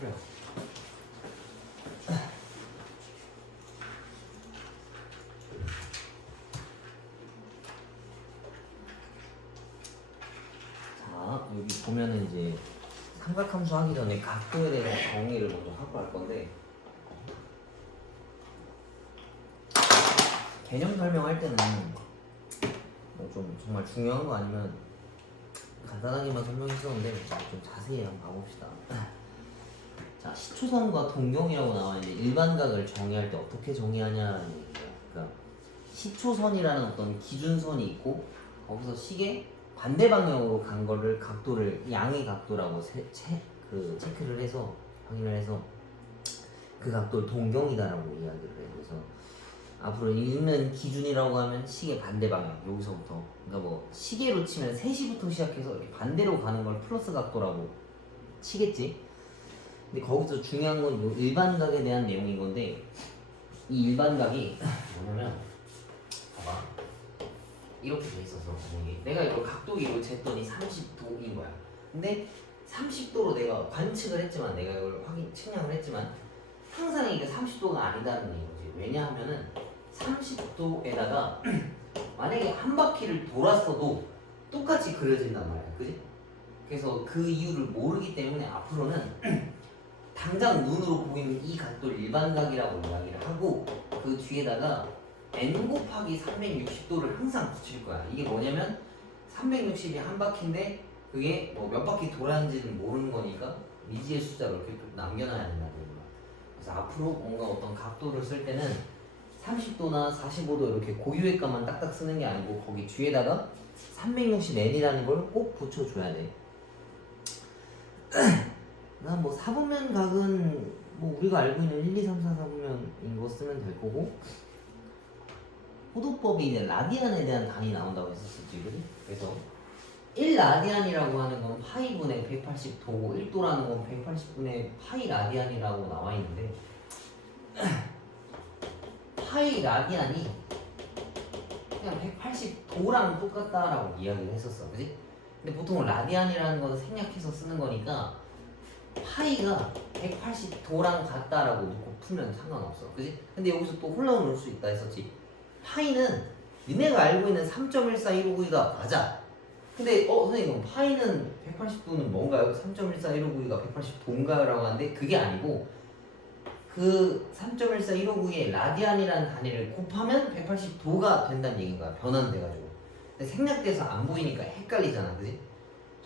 그래. 자, 여기 보면은 이제 삼각함수 하기 전에 각도에 대해서 정의를 먼저 하고 할 건데, 개념 설명할 때는 뭐 좀 정말 중요한 거 아니면 간단하게만 설명했었는데 좀 자세히 한번 봐봅시다. 자, 시초선과 동경이라고 나와 있는데 일반각을 정의할 때 어떻게 정의하냐라는 얘기예요. 그러니까 시초선이라는 어떤 기준선이 있고 거기서 시계 반대 방향으로 간 거를 각도를 양의 각도라고 체크를 해서 확인을 해서 그 각도를 동경이다라고 이야기를 해요. 그래서 앞으로 읽는 기준이라고 하면 시계 반대 방향 여기서부터, 그러니까 뭐 시계로 치면 3시부터 시작해서 이렇게 반대로 가는 걸 플러스 각도라고 치겠지. 근데 거기서 중요한 건 요 일반각에 대한 내용인 건데, 이 일반각이 뭐냐면 봐봐, 이렇게 돼 있어서 내가 이걸 각도기로 쟀더니 30도인 거야. 근데 30도로 내가 관측을 했지만, 내가 이걸 측량을 했지만 항상 이게 30도가 아니다는 얘기지. 왜냐하면은 30도에다가 만약에 한 바퀴를 돌았어도 똑같이 그려진단 말이야, 그지? 그래서 그 이유를 모르기 때문에 앞으로는 당장 눈으로 보이는 이 각도를 일반각이라고 이야기를 하고, 그 뒤에다가 n 곱하기 360도를 항상 붙일 거야. 이게 뭐냐면 360이 한 바퀴인데 그게 뭐 몇 바퀴 돌았는지는 모르는 거니까 미지의 숫자로 이렇게 남겨놔야 된다는 거야. 그래서 앞으로 뭔가 어떤 각도를 쓸 때는 30도나 45도 이렇게 고유의 값만 딱딱 쓰는 게 아니고 거기 뒤에다가 360n이라는 걸 꼭 붙여줘야 돼. 난 뭐 사분면 각은 뭐 우리가 알고 있는 1, 2, 3, 4 사분면인 거 쓰면 될 거고, 호도법이 이제 라디안에 대한 단위 나온다고 했었지, 그지? 그래서 1라디안이라고 하는 건 파이분의 180도고 1도라는 건 180분의 파이 라디안이라고 나와 있는데, 파이 라디안이 그냥 180도랑 똑같다라고 이야기를 했었어, 그지? 근데 보통 라디안이라는 건 생략해서 쓰는 거니까 파이가 180도랑 같다라고 놓고 풀면 상관없어, 그지? 근데 여기서 또 혼란을 올 수 있다 했었지. 파이는 니네가 알고 있는 3.14159가 맞아. 근데 선생님, 파이는 180도는 뭔가요? 3.14159가 180도인가요? 라고 하는데 그게 아니고, 그 3.14159의 라디안이라는 단위를 곱하면 180도가 된다는 얘기인 거야. 변환돼가지고. 근데 생략돼서 안 보이니까 헷갈리잖아, 그지?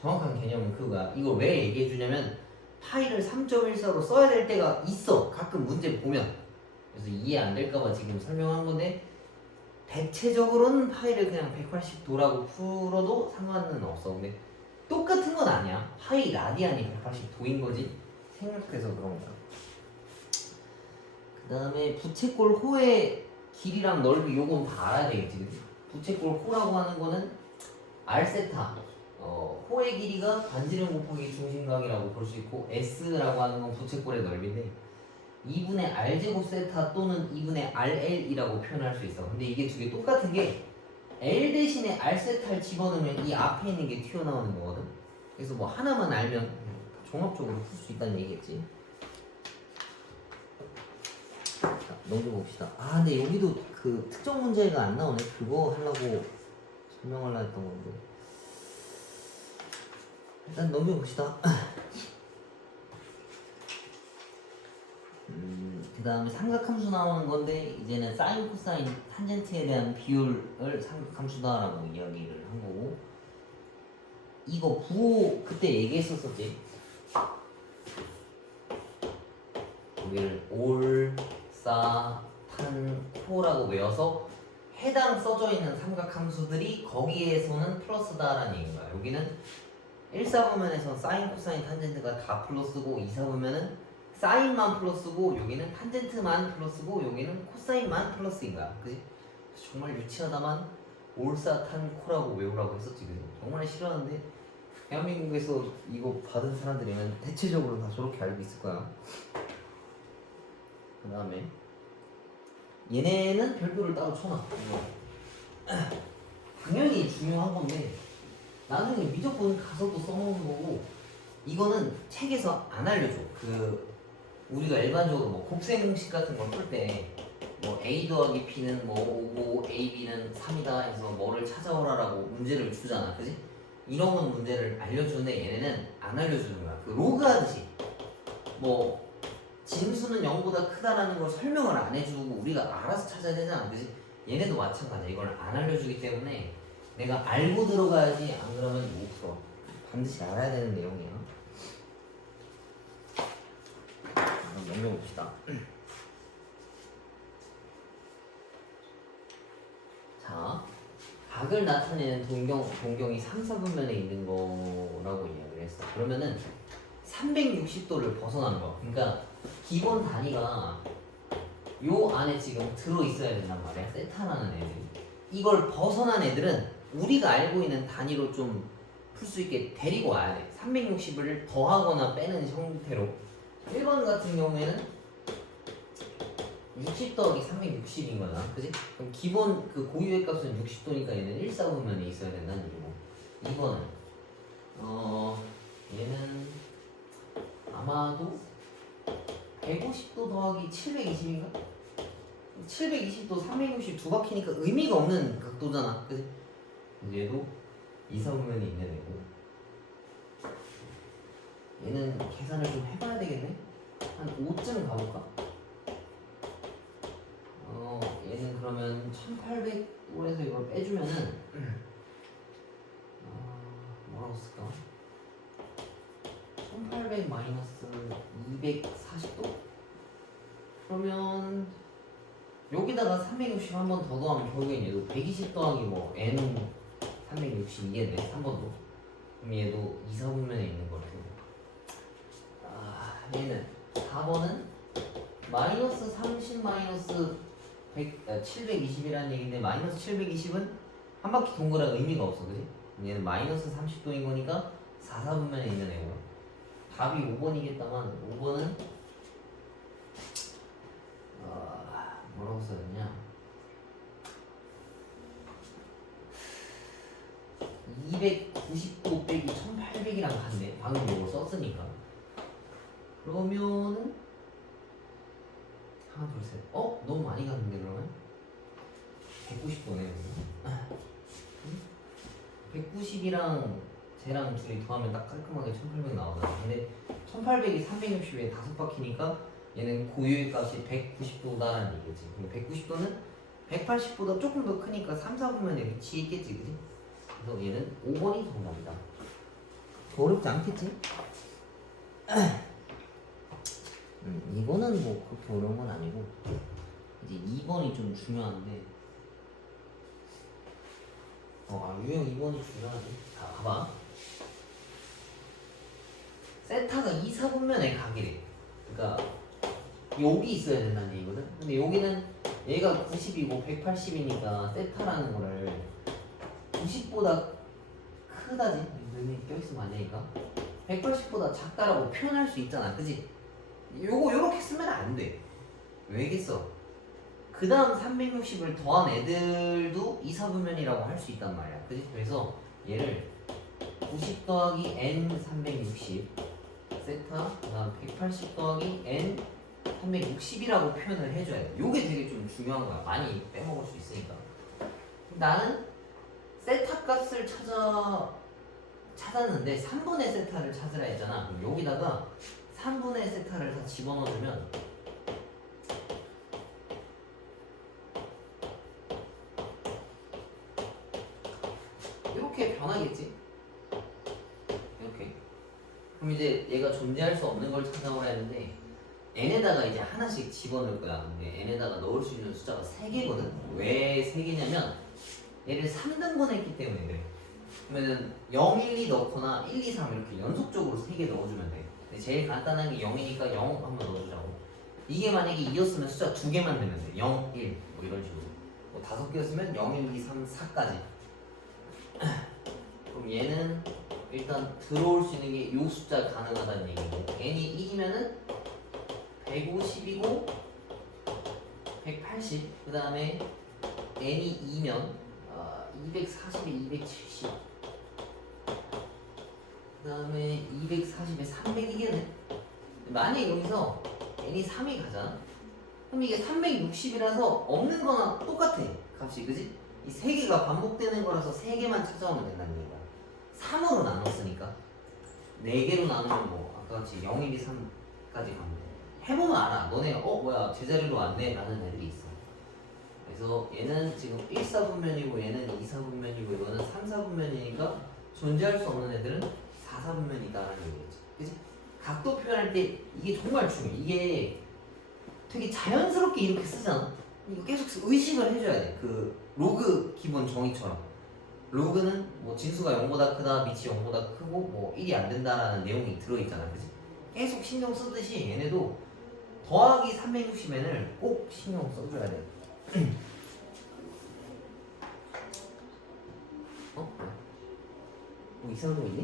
정확한 개념은 그거야. 이걸 왜 얘기해 주냐면 파이를 3.14로 써야 될 때가 있어, 가끔 문제 보면. 그래서 이해 안 될까봐 지금 설명한 건데, 대체적으로는 파이를 그냥 180도라고 풀어도 상관은 없어. 근데 똑같은 건 아니야. 파이 라디안이 180도인 거지. 생략돼서 그런 거야. 그 다음에 부채꼴 호의 길이랑 넓이, 요건 다 알아야 되겠지. 부채꼴 호라고 하는 거는 R세타, 호의 길이가 반지름 곱하기 중심각이라고 볼 수 있고, S라고 하는 건 부채꼴의 넓이인데 2분의 R제곱 세타 또는 2분의 RL이라고 표현할 수 있어. 근데 이게 두 개 똑같은 게 L 대신에 R세타를 집어넣으면 이 앞에 있는 게 튀어나오는 거거든. 그래서 뭐 하나만 알면 종합적으로 풀 수 있다는 얘기겠지. 자, 넘겨봅시다. 근데 여기도 그 특정 문제가 안 나오네. 그거 하려고 설명하려고 했던 건데. 일단 넘겨봅시다. 그 다음에 삼각함수 나오는 건데, 이제는 사인, 코사인, 탄젠트에 대한 비율을 삼각함수다라고 이야기를 한 거고, 이거 부호 그때 얘기했었었지. 여기를 올, 사, 탄, 코라고 외워서 해당 써져 있는 삼각함수들이 거기에서는 플러스다라는 얘기인 거야. 여기는 1사분면에서 사인, 코사인, 탄젠트가 다 플러스고, 2사분면은 사인만 플러스고, 여기는 탄젠트만 플러스고, 여기는 코사인만 플러스인 거야, 그지? 정말 유치하다만 올사 탄 코라고 외우라고 했었지, 그지? 정말 싫어하는데 대한민국에서 이거 받은 사람들이면 대체적으로 다 저렇게 알고 있을 거야. 그 다음에 얘네는 별도를 따로 쳐놔. 당연히 중요한 건데 나중에 미적분 가서도 써먹는 거고, 이거는 책에서 안 알려줘. 우리가 일반적으로 뭐 곱셈 공식 같은 걸 풀 때 뭐 a 더하기 b는 뭐 5고 ab는 3이다 해서 뭐를 찾아오라라고 문제를 주잖아, 그지? 이런 건 문제를 알려주는데 얘네는 안 알려주는 거야. 로그 하듯이 뭐 진수는 0보다 크다라는 걸 설명을 안 해주고 우리가 알아서 찾아야 되잖아, 그지? 얘네도 마찬가지야. 이걸 안 알려주기 때문에 내가 알고 들어가야지, 안 그러면 못 풀어. 반드시 알아야 되는 내용이야. 한번 넘겨봅시다. 자, 각을 나타내는 동경이 3, 4분면에 있는 거라고 이야기를 했어. 그러면은 360도를 벗어난 거. 그러니까 기본 단위가 요 안에 지금 들어있어야 된단 말이야. 세타라는 애들이. 이걸 벗어난 애들은 우리가 알고 있는 단위로 좀 풀 수 있게 데리고 와야 돼. 360을 더하거나 빼는 형태로. 1번 같은 경우에는 60 더하기 360인 거잖아, 그지? 그럼 기본 고유의 값은 60도니까 얘는 1사분면에 있어야 된다는 얘기고. 2번은 얘는 아마도 150도 더하기 720인가? 720도 360 두 바퀴니까 의미가 없는 각도잖아, 그지? 얘도 2사분면에 있는 애고. 얘는 계산을 좀 해봐야 되겠네? 한 5쯤 가볼까? 얘는 그러면 1800으로 해서 이걸 빼주면은 뭐라고 쓸까? 1800 마이너스 240도? 그러면 여기다가 360 한 번 더 더하면 결국엔 얘도 120 더하기 뭐 n 360이겠네, 3번도. 그럼 얘도 2, 4분면에 있는 거고. 얘는 4번은 마이너스 30 마이너스 720이라는 얘기인데, 마이너스 720은 한 바퀴 동그란 의미가 없어, 그지? 얘는 마이너스 30도인 거니까 4, 4분면에 있는 애고. 답이 5번이겠다만 5번은 뭐라고 써졌냐? 290도 빼기 1800이랑 같네. 방금 이걸 썼으니까. 그러면은 하나 둘 셋. 너무 많이 갔는데 그러면? 190도네. 190이랑 쟤랑 둘이 더하면 딱 깔끔하게 1800 나오잖아. 근데 1800이 360에 5바퀴니까 얘는 고유의 값이 190도다라는 얘기지. 근데 190도는 180보다 조금 더 크니까 3, 4분면에 위치에 있겠지, 그지? 그래서 얘는 5번이 정답이다. 어렵지 않겠지? 이거는 뭐 그렇게 어려운 건 아니고, 이제 2번이 좀 중요한데, 유형 2번이 중요하지. 자, 봐봐. 세타가 2, 4분면에 각이래. 그러니까 여기 있어야 된다는 얘기거든. 근데 여기는 얘가 90이고 180이니까 세타라는 거를 90보다 크다지? 눈이 껴있으면 안 되니까 180보다 작다라고 표현할 수 있잖아, 그지? 요렇게 쓰면 안 돼. 왜겠어? 그 다음 360을 더한 애들도 2, 4분면이라고 할 수 있단 말이야, 그지? 그래서 얘를 90 더하기 n 360 세타, 그 다음 180 더하기 n 360이라고 표현을 해줘야 돼. 요게 되게 좀 중요한 거야. 많이 빼먹을 수 있으니까. 나는 세타 값을 찾았는데 3분의 세타를 찾으라 했잖아. 그럼 여기다가 3분의 세타를 다 집어넣으면 이렇게 변하겠지? 이렇게. 그럼 이제 얘가 존재할 수 없는 걸 찾아오라 했는데 n에다가 이제 하나씩 집어넣을 거야. 근데 n에다가 넣을 수 있는 숫자가 3개거든? 왜 3개냐면 얘를 3등분 했기 때문에 그래. 그러면은 0, 1, 2 넣거나 1, 2, 3 이렇게 연속적으로 3개 넣어주면 돼. 근데 제일 간단한 게 0이니까 0 한번 넣어주자고. 이게 만약에 2였으면 숫자 2개만 되면 돼. 0, 1 뭐 이런 식으로. 뭐 5개였으면 0, 1, 2, 3, 4까지. 그럼 얘는 일단 들어올 수 있는 게 이 숫자 가능하다는 얘기고, n이 1이면은 150이고 180, 그 다음에 n이 2면 240에 270. 그 다음에 240에 300이겠네. 만약에 여기서 n이 3이 가잖아. 그럼 이게 360이라서 없는 거나 똑같아 값이. 그지? 이 세 개가 반복되는 거라서 세 개만 찾아오면 된다는 얘기야. 3으로 나눴으니까 4개로 나누면 뭐 아까 같이 0, 1, 2, 3까지 가면 돼. 해보면 알아. 너네 뭐야 제자리로 왔네 라는 애들이 있어. 그래서 얘는 지금 1사분면이고 얘는 2사분면이고 이거는 3사분면이니까 존재할 수 없는 애들은 4사분면이다라는 얘기겠지. 그치? 각도 표현할 때 이게 정말 중요해. 이게 되게 자연스럽게 이렇게 쓰잖아. 이거 계속 의식을 해줘야 돼. 그 로그 기본 정의처럼. 로그는 뭐 진수가 0보다 크다, 밑이 0보다 크고 뭐 1이 안 된다라는 내용이 들어있잖아. 그치? 계속 신경 쓰듯이 얘네도 더하기 360n을 꼭 신경 써줘야 돼. 뭐 이상한 거 있니?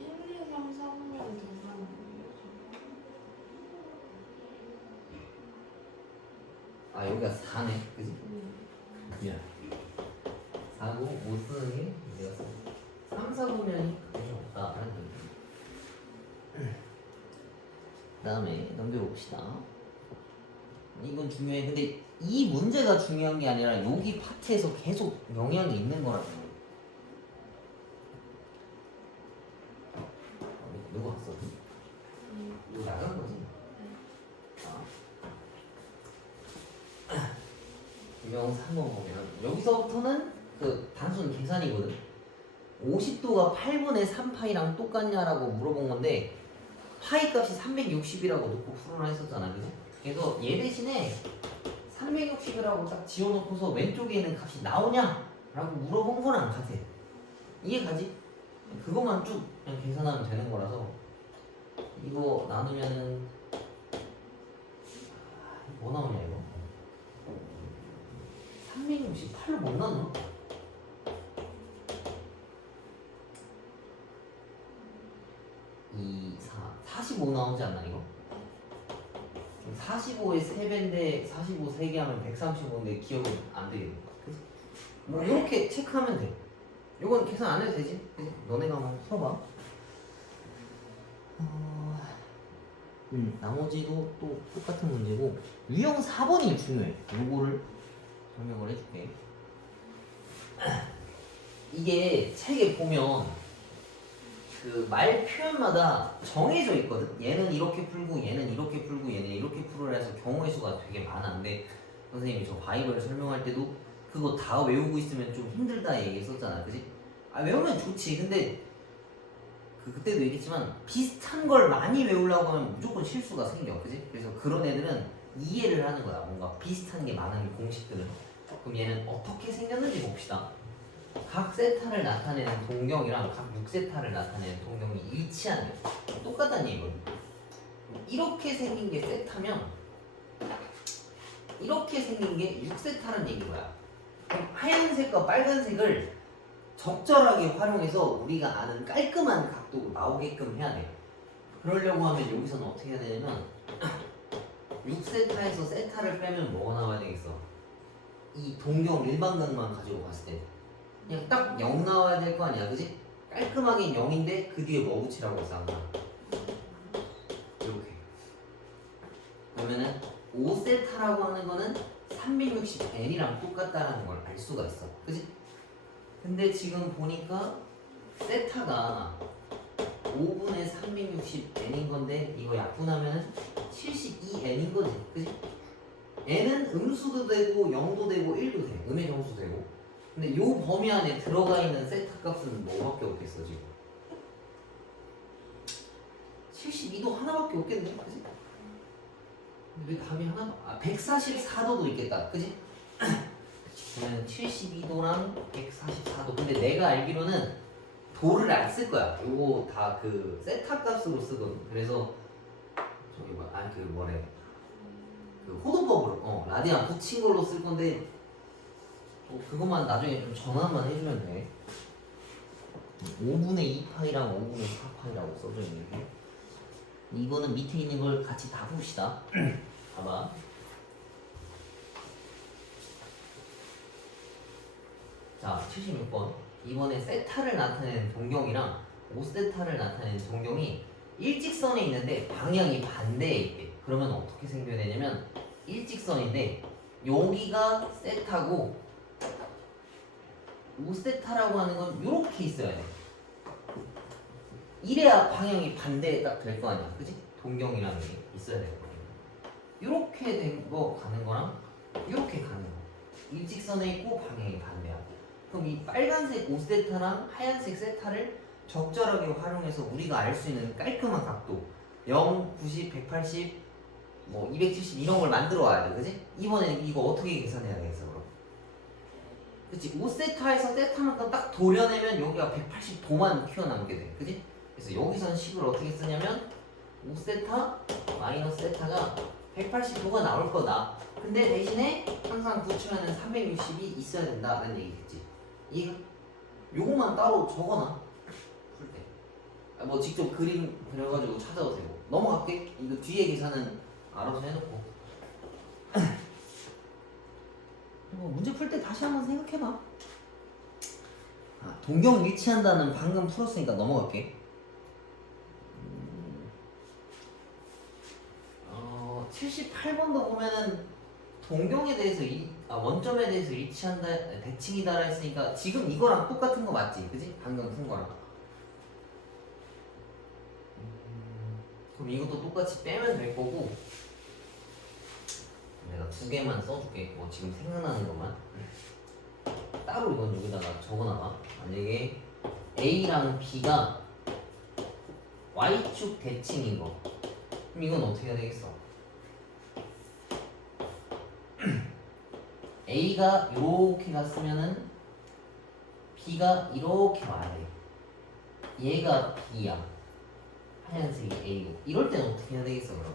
1, 2, 3, 4분면 되잖아. 아 여기가 4네. 그치? 미안. 4고 못 쓰는 게 내가 써. 3, 4분면이 관심 없다라는 얘기. 그 다음에 넘겨봅시다. 이건 중요해. 근데 이 문제가 중요한 게 아니라 여기 파트에서 계속 영향이 있는 거라고. 누구 왔어? 이거 나간 거지? 유형 3번 보면 여기서부터는 그 단순 계산이거든. 50도가 8분의 3파이랑 똑같냐라고 물어본 건데 파이 값이 360이라고 놓고 풀어라 했었잖아. 그지? 그래서 얘 대신에 360이라고 딱 지워놓고서 왼쪽에 있는 값이 나오냐? 라고 물어본 거랑 같아. 이해가지? 그것만 쭉 그냥 계산하면 되는 거라서 이거 나누면은 뭐 나오냐 이거? 368로 못 나누나? 2, 4, 45 나오지 않나 이거? 45의 3배인데 45 3개 하면 135인데 기억은 안 되겠네. 그치? 뭐 이렇게 체크하면 돼. 이건 계산 안 해도 되지? 그치? 너네가 한번 써봐. 나머지도 또 똑같은 문제고 유형 4번이 중요해. 요거를 설명을 해줄게. 이게 책에 보면 그 말 표현마다 정해져 있거든. 얘는 이렇게 풀고 얘는 이렇게 풀고 얘는 이렇게 풀으라 해서 경우의 수가 되게 많은데 선생님이 저 바이블 설명할 때도 그거 다 외우고 있으면 좀 힘들다 얘기했었잖아. 그지? 아 외우면 좋지. 근데 그때도 얘기했지만 비슷한 걸 많이 외우려고 하면 무조건 실수가 생겨. 그지? 그래서 그런 애들은 이해를 하는 거야. 뭔가 비슷한 게 많은 공식들은. 그럼 얘는 어떻게 생겼는지 봅시다. 각 세타를 나타내는 동경이랑 각 6세타를 나타내는 동경이 일치하는 똑같다는 얘기거든. 이렇게 생긴 게 세타면 이렇게 생긴 게 6세타라는 얘기인 거야. 그럼 하얀색과 빨간색을 적절하게 활용해서 우리가 아는 깔끔한 각도로 나오게끔 해야 돼. 그러려고 하면 여기서는 어떻게 해야 되냐면 6세타에서 세타를 빼면 뭐가 나와야 되겠어? 이 동경 일반각만 가지고 봤을 때 그냥 딱 0 나와야 될 거 아니야, 그지? 깔끔하게 0인데 그 뒤에 뭐 붙이라고 했어 항상 이렇게. 그러면은 5세타라고 하는 거는 360n이랑 똑같다라는 걸 알 수가 있어, 그지? 근데 지금 보니까 세타가 5분의 360n인 건데 이거 약분하면 72n인 거지, 그지? n은 음수도 되고 0도 되고 1도 돼, 음의 정수 되고. 근데 요 범위 안에 들어가 있는 세타 값은 뭐밖에 없겠어 지금? 72도 하나밖에 없겠네, 그지? 근데 왜 답이 하나? 144도도 있겠다, 그지? 그러면 72도랑 144도. 근데 내가 알기로는 도를 안 쓸 거야. 요거 다 그 세타 값으로 쓰거든. 그래서 저기 뭐래? 그 호도법으로 라디안 붙인 걸로 쓸 건데 그것만 나중에 좀 전환만 해주면 돼. 5분의 2파이랑 5분의 4파이라고 써져 있는데 이거는 밑에 있는 걸 같이 다 봅시다. 봐봐. 자, 76번. 이번에 세타를 나타내는 동경이랑 5세타를 나타내는 동경이 일직선에 있는데 방향이 반대에 있대. 그러면 어떻게 생겨야 되냐면 일직선인데 여기가 세타고 5세타라고 하는 건 이렇게 있어야 돼. 이래야 방향이 반대에 딱 될 거 아니야, 그지? 동경이라는 게 있어야 될 거 아니야. 이렇게 된 거 가는 거랑 이렇게 가는 거. 일직선에 있고 방향이 반대야. 그럼 이 빨간색 5세타랑 하얀색 세타를 적절하게 활용해서 우리가 알 수 있는 깔끔한 각도 0, 90, 180, 뭐 270 이런 걸 만들어 와야 돼, 그지? 이번에는 이거 어떻게 계산해야 되겠어, 그럼? 그치? 5세타에서 세타만큼 딱 도려내면 여기가 180도만 튀어나오게 돼, 그지? 그래서 여기선 식을 어떻게 쓰냐면 5세타 마이너스 세타가 180도가 나올 거다. 근데 대신에 항상 붙이면은 360이 있어야 된다는 얘기겠지. 이해가? 요것만 따로 적어놔. 풀 때. 뭐 직접 그림 그려가지고 찾아도 되고. 넘어갈게. 이거 뒤에 계산은 알아서 해놓고. 뭐 문제 풀 때 다시 한번 생각해봐. 아, 동경 일치한다는 방금 풀었으니까 넘어갈게. 78번도 보면은 동경에 대해서 원점에 대해서 일치한다, 대칭이다라 했으니까 지금 이거랑 똑같은 거 맞지? 그지? 방금 푼 거랑. 그럼 이것도 똑같이 빼면 될 거고 내가 두 개만 써줄게. 뭐 지금 생각나는 것만 따로 이건 여기다가 적어놔봐. 만약에 A랑 B가 Y축 대칭인 거 그럼 이건 어떻게 해야 되겠어? A가 이렇게 갔으면은 B가 이렇게 와야 돼. 얘가 B야. 하얀색이 A고. 이럴 때는 어떻게 해야 되겠어, 그러면?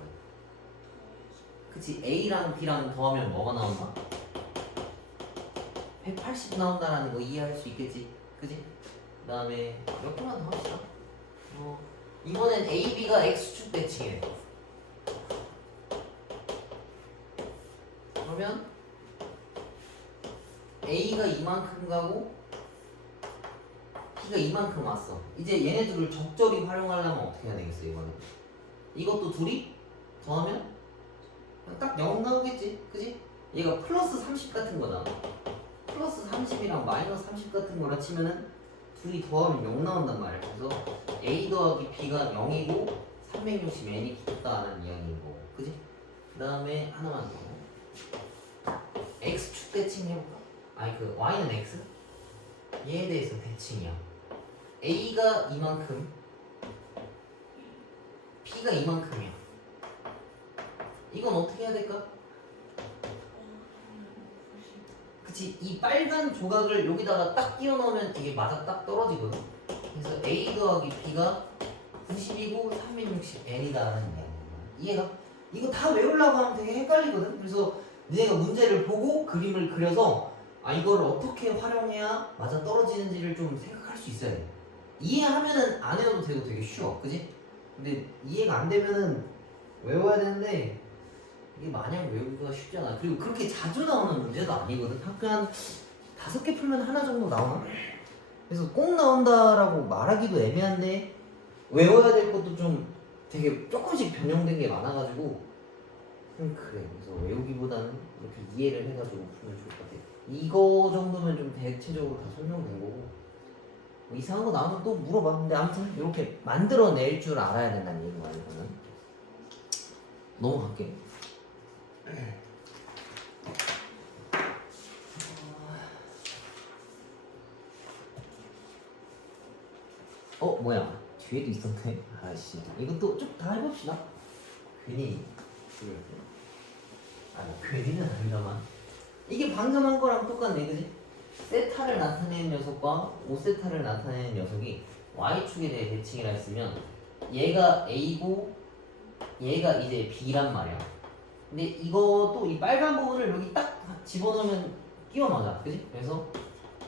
그치? A랑 B랑 더하면 뭐가 나온다? 180 나온다라는 거 이해할 수 있겠지? 그치? 그 다음에 몇 개만 더 합시다. 이번엔 A, B가 X축 대칭해. 그러면 A가 이만큼 가고 B가 이만큼 왔어. 이제 얘네들을 적절히 활용하려면 어떻게 해야 되겠어, 이거는? 이것도 둘이 더하면 딱 0 나오겠지? 그지? 얘가 플러스 30 같은 거다. 플러스 30이랑 마이너스 30 같은 거라 치면은 둘이 더하면 0 나온단 말이야. 그래서 A 더하기 B가 0이고 360n이 붙었다는 이야기인 거고. 그지? 그 다음에 하나만 더. X축 대칭 해볼까? 아니 그 Y는 X? 얘에 대해서 대칭이야. A가 이만큼 B가 이만큼이야. 이건 어떻게 해야 될까? 그치, 이 빨간 조각을 여기다가 딱 끼워 넣으면 이게 맞아 딱 떨어지거든. 그래서 A 더하기 B가 90이고 360n이다 라는 이야기야. 이해가? 이거 다 외우려고 하면 되게 헷갈리거든. 그래서 내가 문제를 보고 그림을 그려서 이걸 어떻게 활용해야 맞아 떨어지는지를 좀 생각할 수 있어야 돼. 이해하면은 안 해도 되고 되게 쉬워, 그지? 근데 이해가 안 되면은 외워야 되는데 이게 마냥 외우기가 쉽지 않아. 그리고 그렇게 자주 나오는 문제도 아니거든. 학교 한 5개 풀면 하나 정도 나오나? 그래서 꼭 나온다라고 말하기도 애매한데 외워야 될 것도 좀 되게 조금씩 변형된 게 많아가지고 그래. 그래서 외우기보다는 이렇게 이해를 해가지고 풀면 좋을 것 같아. 이거 정도면 좀 대체적으로 다 설명된 거고 뭐 이상한 거 나오면 또 물어봐. 근데 아무튼 이렇게 만들어낼 줄 알아야 된다는 얘기가 이거는. 넘어갈게. 뭐야 뒤에도 있었네. 아씨 이것도 쭉 다 해봅시다. 괜히 뭐 괜히는 아니다만 이게 방금 한 거랑 똑같네, 그지? 세타를 나타내는 녀석과 5세타를 나타내는 녀석이 Y축에 대해 대칭이라 했으면 얘가 A고 얘가 이제 B란 말이야. 근데 이것도 이 빨간 부분을 여기 딱 집어넣으면 끼워 맞아, 그지? 그래서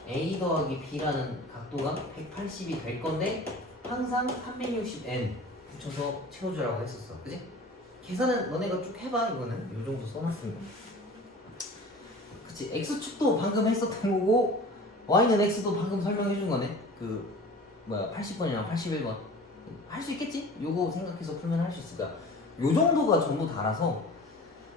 A 더하기 B라는 각도가 180이 될 건데 항상 360n 붙여서 채워주라고 했었어, 그지? 계산은 너네가 쭉 해봐. 이거는 요 정도 써놨으면. 그치? X축도 방금 했었던 거고 y는 x도 방금 설명해 준 거네. 그 뭐야 80번이랑 81번 할 수 있겠지? 요거 생각해서 풀면 할 수 있을 거야. 요 정도가 전부 다라서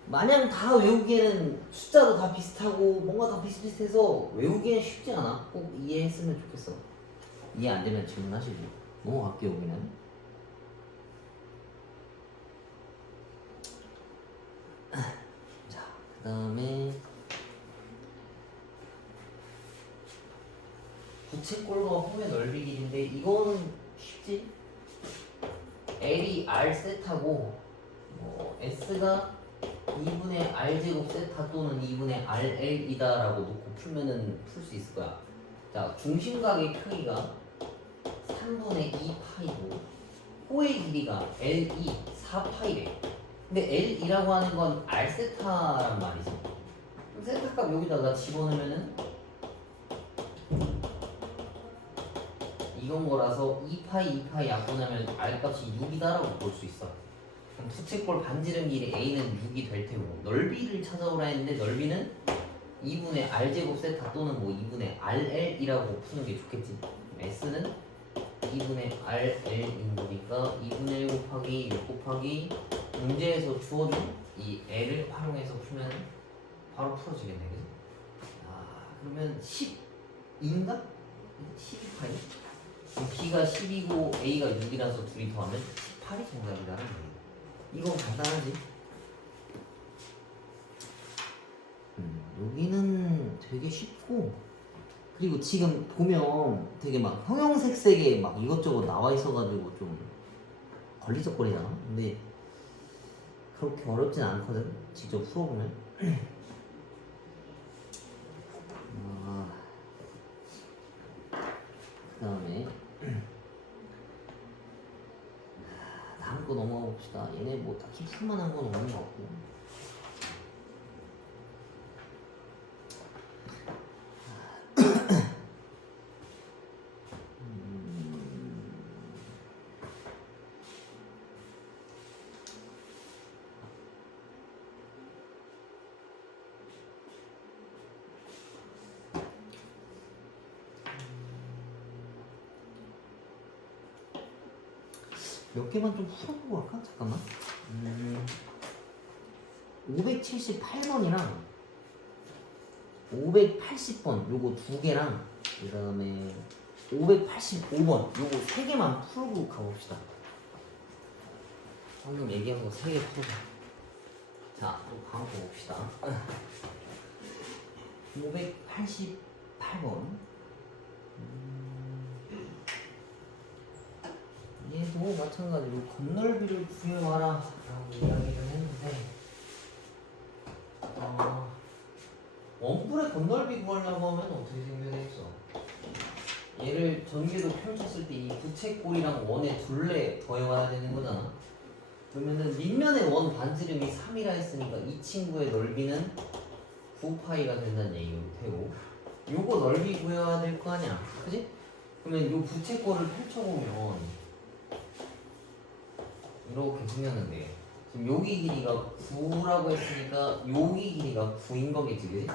마냥 다 외우기에는 숫자도 다 비슷하고 뭔가 다 비슷비슷해서 외우기엔 쉽지 않아. 꼭 이해했으면 좋겠어. 이해 안 되면 질문하시고 넘어갈게요. 여기는 자, 그 다음에 부채꼴과 홈의 넓이 길인데 이거는 쉽지? L이 R 세타고 뭐 S가 2분의 R제곱 세타 또는 2분의 RL이다 라고 놓고 풀면은 풀 수 있을 거야. 자, 중심각의 크기가 3분의 2파이고 호의 길이가 L2 4파이래. 근데 L이라고 하는 건 R 세타란 말이지. 그럼 세타 값 여기다가 집어넣으면은 이건 거라서 2파이 약분하면 R 값이 6이다라고 볼 수 있어. 그럼 부채꼴 반지름 길이 A는 6이 될 테고 넓이를 찾아오라 했는데 넓이는 2분의 R제곱 세타 또는 뭐 2분의 RL이라고 푸는 게 좋겠지. S는 2분의 RL인 거니까 2분의 1 곱하기 6 곱하기 문제에서 주어준 이 L을 활용해서 풀면 바로 풀어지겠네. 그지? 아, 그러면 10인가? 12파이? B가 10이고 A가 6이라서 둘이 더하면 18이 정답이라는 거예요. 이건 간단하지? 여기는 되게 쉽고 그리고 지금 보면 되게 막 형형색색에 막 이것저것 나와 있어가지고 좀 걸리적거리잖아. 근데 그렇게 어렵진 않거든. 직접 풀어보면. 그 다음에 다음 거 넘어가 봅시다. 얘네 뭐 딱히 풀만한 건 없는 것 같고. 몇 개만 좀 풀어보고 할까? 잠깐만. 578번이랑 580번 요거 두 개랑 그 다음에 585번 요거 세 개만 풀고 가봅시다. 방금 얘기한 거 세 개 풀어봐. 자, 또 다음 거 봅시다. 588번. 얘도 마찬가지로 건널비를 구해와라 라고 이야기를 했는데 원뿔의 건널비 구하려고 하면 어떻게 생겨야겠어? 얘를 전개로 펼쳤을 때 이 부채꼴이랑 원의 둘레 더해와야 되는 거잖아. 그러면은 밑면의 원 반지름이 3이라 했으니까 이 친구의 넓이는 9파이가 된다는 얘기가 되고 요거 넓이 구해와야 될 거 아니야, 그지? 그러면 요 부채꼴을 펼쳐보면 이렇게 생겼는데 지금 여기 길이가 9라고 했으니까 여기 길이가 9인 거겠지, 그지?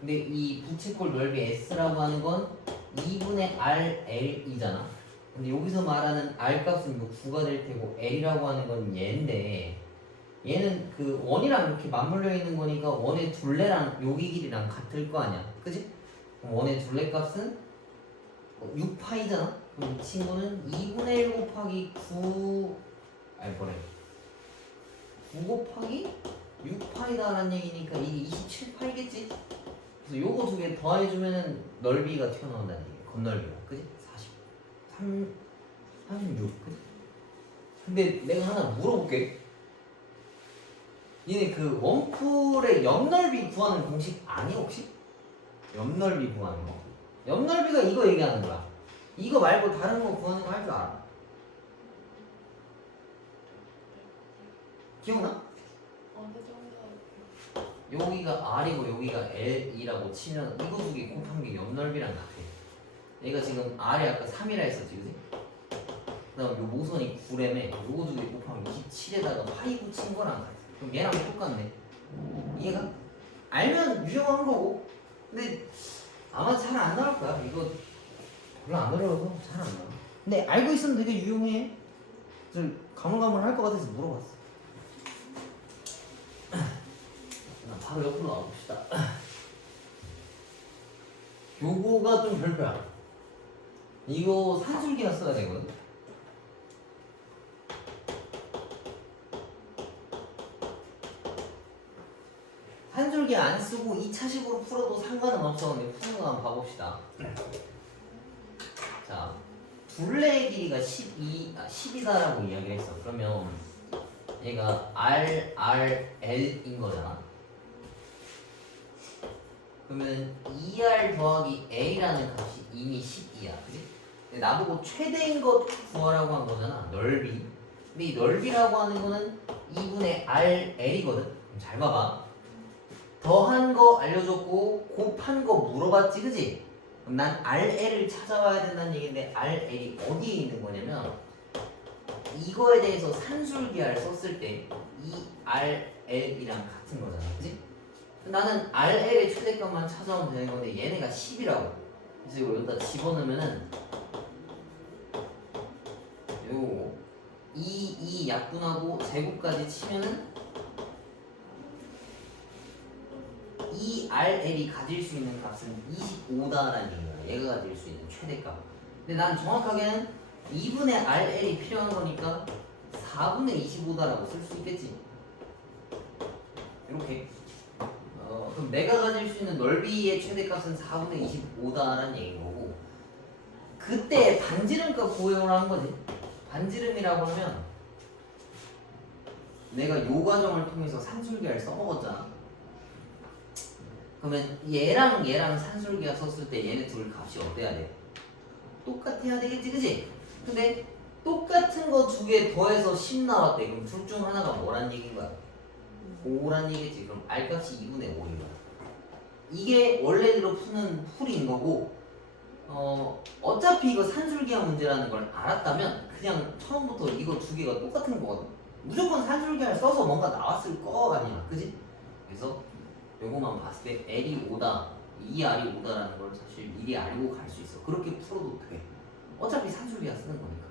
근데 이 부채꼴 넓이 S라고 하는 건 2분의 RL이잖아. 근데 여기서 말하는 R 값은 이거 9가 될 테고 L이라고 하는 건 얘인데 얘는 그 원이랑 이렇게 맞물려 있는 거니까 원의 둘레랑 여기 길이랑 같을 거 아니야, 그지? 그럼 원의 둘레 값은 6파이잖아. 그럼 이 친구는 2분의 1 곱하기 9 아니 뭐래 9 곱하기 6파이다라는 얘기니까 이게 27파이겠지? 그래서 요거 두 개 더해주면은 넓이가 튀어나온다는 얘기야. 건널비가, 그지? 36, 그지? 근데 내가 하나 물어볼게. 얘네 그 원풀의 옆넓이 구하는 공식 아니 혹시? 옆넓이 구하는 거. 옆넓이가 이거 얘기하는 거야. 이거 말고 다른 거 구하는 거 할 줄 알아? 기억나? 어느 정도 여기가 R이고 여기가 L이라고 치면 이거 두 개 곱한 게 옆넓이랑 같아. 얘가 지금 R이 아까 3이라 했었지, 그지? 그 다음 요 모선이 9램에 요거 두 개 곱하면 27에다가 파이 붙인 거랑 같아. 그럼 얘랑 똑같네. 이해가? 알면 유용한 거고. 근데 아마 잘 안 나올 거야. 이거 별로 안 어려워서 잘 안 나와. 근데 알고 있으면 되게 유용해. 좀 가물가물할 것 같아서 물어봤어. 바로 옆으로 나와봅시다. 요거가 좀 별표야. 이거 산술기가 써야 되거든. 산술기 안 쓰고 2차식으로 풀어도 상관은 없어. 근데 푸는 거 한번 봐봅시다. 자, 둘레의 길이가 10이다라고 이야기를 했어. 그러면 얘가 RRL인 거잖아. 그러면 2R 더하기 A라는 값이 이미 10이야. 그치? 근데 나보고 최대인 것 구하라고 한 거잖아. 넓이. 근데 이 넓이라고 하는 거는 2분의 RL이거든. 그럼 잘 봐봐. 더한 거 알려줬고 곱한 거 물어봤지, 그치? 그럼 난 RL을 찾아와야 된다는 얘기인데 RL이 어디에 있는 거냐면 이거에 대해서 산술기하를 썼을 때 이 RL이랑 같은 거잖아, 그치? 나는 RL의 최대값만 찾아오면 되는 건데 얘네가 10이라고. 그래서 이거 여기다 집어넣으면은 요 이 약분하고 제곱까지 치면은 이 RL이 가질 수 있는 값은 25다라는 얘기야. 얘가 가질 수 있는 최대값. 근데 난 정확하게는 2분의 RL이 필요한 거니까 4분의 25다라고 쓸 수 있겠지. 이렇게. 그럼 내가 가질 수 있는 넓이의 최대값은 4분의 25다라는 얘기인 거고, 그때 반지름값 구해오라는 거지. 반지름이라고 하면 내가 요 과정을 통해서 산술기를 써먹었잖아. 그러면 얘랑 산술기가 썼을 때 얘네 둘 값이 어때야 돼? 똑같아야 되겠지, 그치? 근데 똑같은 거 두 개 더해서 10 나왔대. 그럼 둘 중 하나가 뭐란 얘기인 거야? 5란 얘기지. 그럼 R값이 2분의 5인 거야. 이게 원래대로 푸는 풀인 거고, 어차피 이거 산술기하 문제라는 걸 알았다면 그냥 처음부터 이거 두 개가 똑같은 거거든. 무조건 산술기하를 써서 뭔가 나왔을 거 아니야, 그지? 그래서 요거만 봤을 때 L이 5다, 2R이 5다라는 걸 사실 미리 알고 갈 수 있어. 그렇게 풀어도 돼. 어차피 산술기하 쓰는 거니까.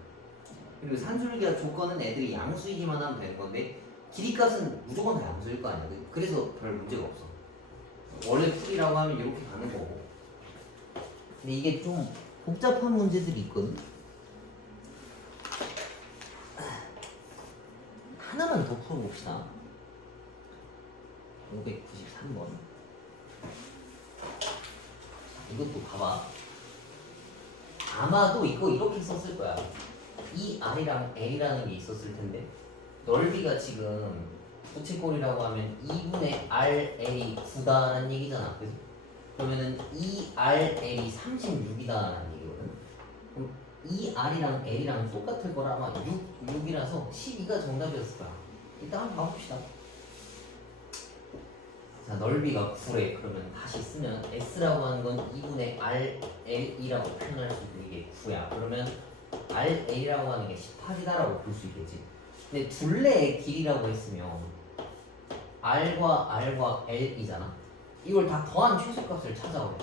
그리고 산술기하 조건은 애들이 양수이기만 하면 되는 건데 길이값은 무조건 다 양수일 거 아니야. 그래서 별 문제가 없어. 원래 풀이라고 하면 이렇게 가는 거고. 근데 이게 좀 복잡한 문제들이 있거든. 하나만 더 풀어봅시다. 593번. 이것도 봐봐. 아마도 이거 이렇게 썼을 거야. 이 R이랑 A라는 게 있었을 텐데 넓이가 지금 부채꼴이라고 하면 2분의 RL이 9다라는 얘기잖아, 그지? 그러면은 2RL이 36이다라는 얘기거든. 그럼 2R이랑 L이랑 똑같을 거라 아마 6이라서 12가 정답이었을 거야. 이따 한번 봐봅시다. 자, 넓이가 9래. 그러면 다시 쓰면 S라고 하는 건 2분의 RL이라고 표현할 수 있는 게 9야. 그러면 RL이라고 하는 게 18이다라고 볼 수 있겠지. 근데 둘레의 길이라고 했으면 R과 L이잖아. 이걸 다 더한 최소값을 찾아오래.